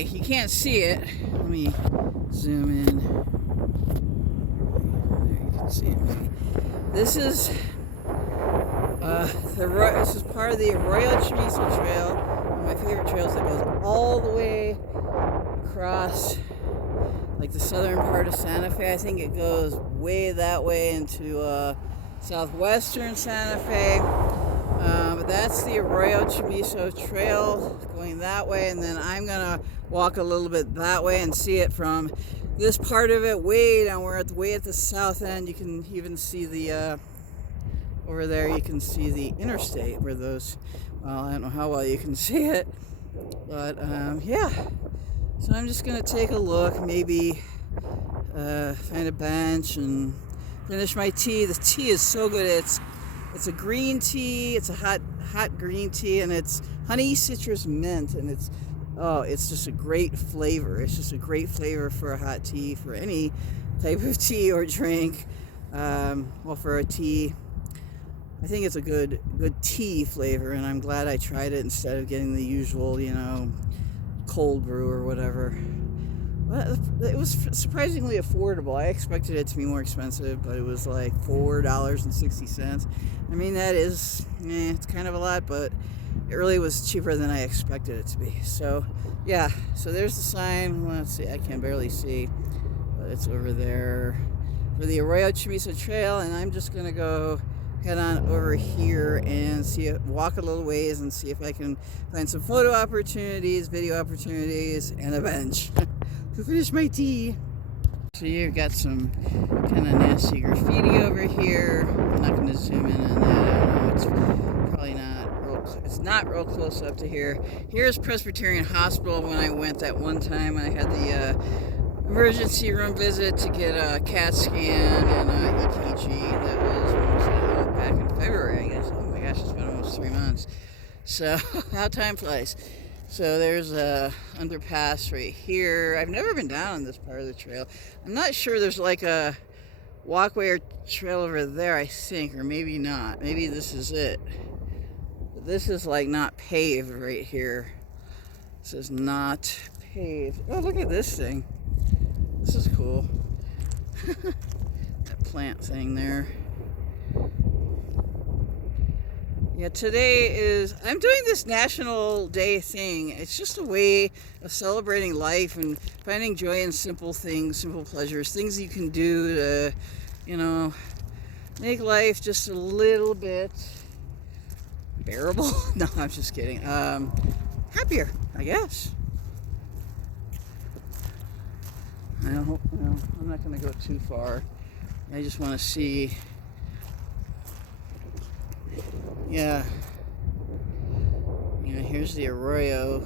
Okay, you can't see it. Let me zoom in. There you can see it. This is this is part of the Arroyo Chamiso Trail, one of my favorite trails that goes all the way across like the southern part of Santa Fe. I think it goes way that way into southwestern Santa Fe. But that's the Arroyo Chamiso Trail going that way, and then I'm gonna walk a little bit that way and see it from this part of it way down. We're way at the south end. You can even see the over there. You can see the interstate where those. Well, I don't know how well you can see it, but yeah. So I'm just gonna take a look, maybe find a bench and finish my tea. The tea is so good. It's a green tea. It's a hot green tea, and it's honey citrus mint, and it's just a great flavor. It's just a great flavor for a hot tea, for any type of tea or drink. Well, for a tea, I think it's a good tea flavor, and I'm glad I tried it instead of getting the usual, cold brew or whatever. It was surprisingly affordable. I expected it to be more expensive, but it was like $4.60. I mean, that is, it's kind of a lot, but it really was cheaper than I expected it to be. So, yeah, so there's the sign. Well, let's see, I can barely see, but it's over there for the Arroyo Chamiso Trail, and I'm just going to go head on over here and walk a little ways and see if I can find some photo opportunities, video opportunities, and a bench to finish my tea. So you've got some kind of nasty graffiti over here. I'm not going to zoom in on that. I don't know, it's probably not real close up to here. Here's Presbyterian Hospital. When I went that one time, I had the emergency room visit to get a CAT scan and EKG. That was back in February, I guess. Oh my gosh, it's been almost 3 months. So how time flies. So there's a underpass right here. I've never been down on this part of the trail. I'm not sure there's like a walkway or trail over there, I think, or maybe not. Maybe this is it. But this is like not paved right here. This is not paved. Oh, look at this thing. This is cool. That plant thing there. Yeah, today I'm doing this National Day thing. It's just a way of celebrating life and finding joy in simple things, simple pleasures, things you can do to, make life just a little bit bearable. No, I'm just kidding. Happier, I guess. I'm not going to go too far. I just want to see. Yeah, here's the Arroyo.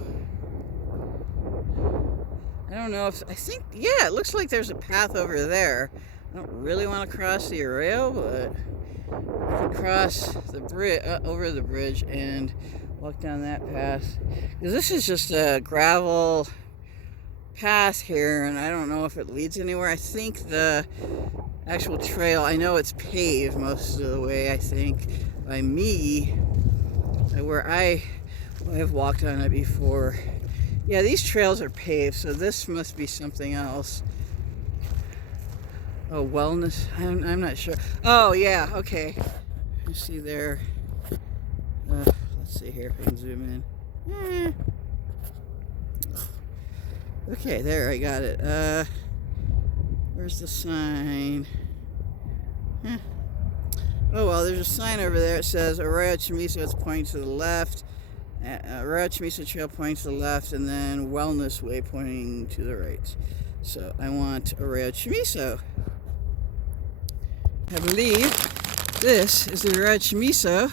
I don't know it looks like there's a path over there. I don't really want to cross the Arroyo, but I could cross the bridge, over the bridge and walk down that path. Because this is just a gravel path here, and I don't know if it leads anywhere. I think the actual trail, I know it's paved most of the way, I think, by me, where I have walked on it before. Yeah, these trails are paved, so this must be something else. Oh, wellness, I'm not sure. Oh, yeah, okay. You see there. Let's see here if I can zoom in. Okay, there, I got it. Where's the sign? Oh, well, there's a sign over there. It says Arroyo Chamiso, it's pointing to the left. Arroyo Chamiso Trail pointing to the left, and then Wellness Way pointing to the right. So I want Arroyo Chamiso. I believe this is the Arroyo Chamiso,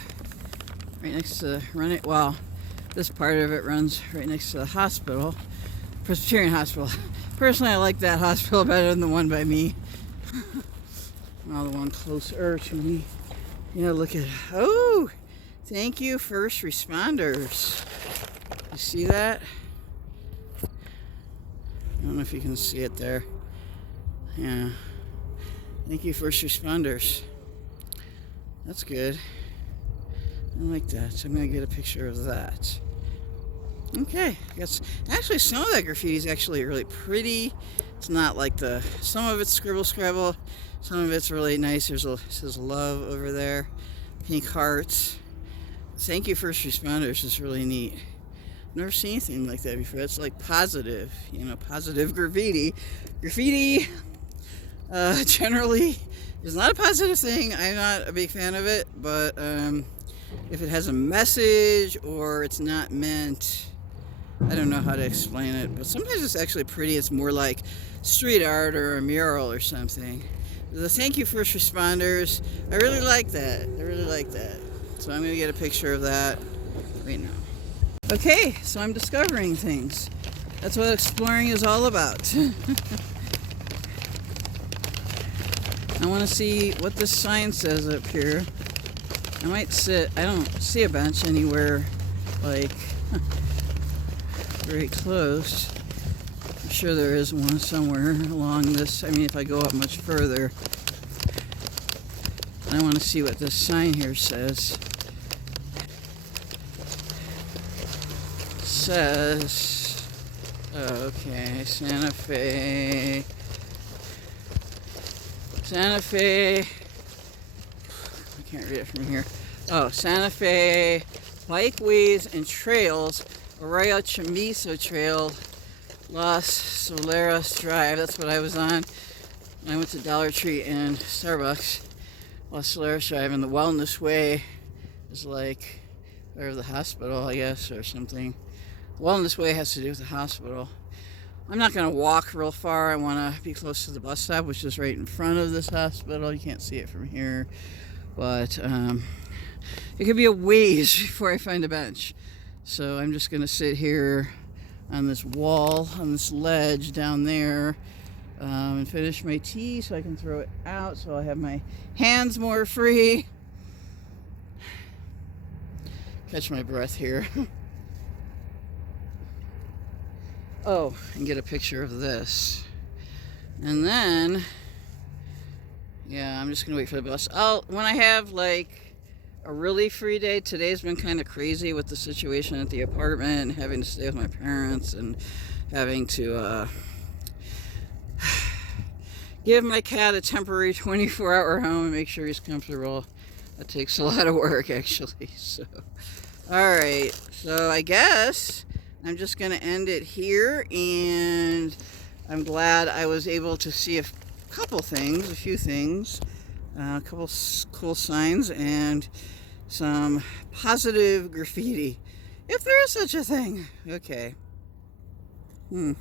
right next to this part of it runs right next to the hospital, Presbyterian Hospital. Personally, I like that hospital better than the one by me. Well, the one closer to me. Look at, oh, thank you, first responders. You see that? I don't know if you can see it there. Yeah. Thank you, first responders. That's good. I like that. So I'm going to get a picture of that. Okay, I guess actually some of that graffiti is actually really pretty. It's not like some of it's scribble scrabble, some of it's really nice. It says love over there, pink hearts. Thank you, first responders is really neat. Never seen anything like that before. It's like positive, positive graffiti. Graffiti generally is not a positive thing. I'm not a big fan of it, but if it has a message or it's not meant, I don't know how to explain it, but sometimes it's actually pretty. It's more like street art or a mural or something. The thank you, first responders. I really like that. So I'm going to get a picture of that right now. Okay, so I'm discovering things. That's what exploring is all about. I want to see what this sign says up here. I might sit. I don't see a bench anywhere, like, very close. I'm sure there is one somewhere along this. I mean, if I go up much further. I want to see what this sign here says. Says, oh, okay, Santa Fe, I can't read it from here. Oh, Santa Fe Bikeways and Trails, Arroyo Chamiso Trail, Los Soleras Drive. That's what I was on. I went to Dollar Tree and Starbucks. Los Soleras Drive, and the Wellness Way is like, or the hospital, I guess, or something. Wellness Way has to do with the hospital. I'm not going to walk real far. I want to be close to the bus stop, which is right in front of this hospital. You can't see it from here, but it could be a ways before I find a bench. So I'm just going to sit here on this wall, on this ledge down there, and finish my tea so I can throw it out so I have my hands more free. Catch my breath here. Oh, and get a picture of this. And then, yeah, I'm just gonna wait for the bus. When I have like a really free day, today's been kind of crazy with the situation at the apartment and having to stay with my parents and having to give my cat a temporary 24-hour home and make sure he's comfortable. That takes a lot of work, actually. So, all right. So I guess I'm just going to end it here, and I'm glad I was able to see a few things, a couple cool signs, and some positive graffiti, if there is such a thing. Okay. There's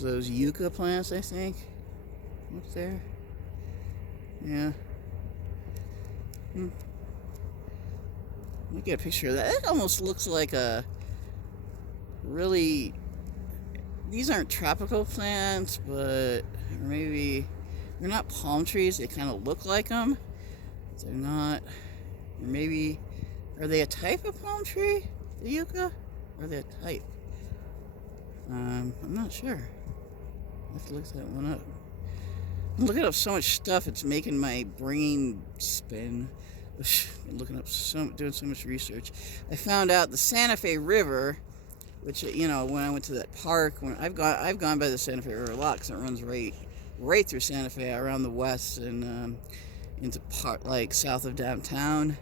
those yucca plants, I think, up there. Yeah. Let me get a picture of that. It almost looks like these aren't tropical plants, but maybe they're not palm trees. They kind of look like them. They're not. Or maybe, are they a type of palm tree, the yucca? Or are they a type? I'm not sure. I have to look that one up. I'm looking up so much stuff, it's making my brain spin. Looking up doing so much research. I found out the Santa Fe River, which, when I went to that park, when I've gone by the Santa Fe River a lot because it runs right through Santa Fe around the west and into like south of downtown.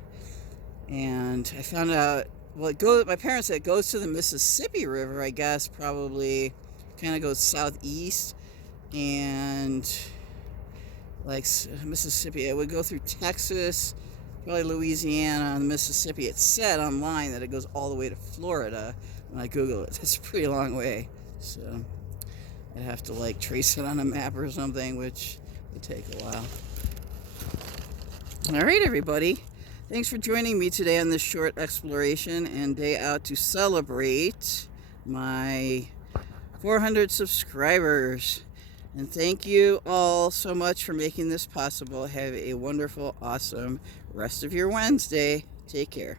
And I found out, my parents said it goes to the Mississippi River, I guess, probably kind of goes southeast, and like Mississippi, it would go through Texas, probably Louisiana, and Mississippi. It said online that it goes all the way to Florida. When I Google it, that's a pretty long way. So I'd have to like trace it on a map or something, which would take a while. All right, everybody. Thanks for joining me today on this short exploration and day out to celebrate my 400 subscribers. And thank you all so much for making this possible. Have a wonderful, awesome rest of your Wednesday. Take care.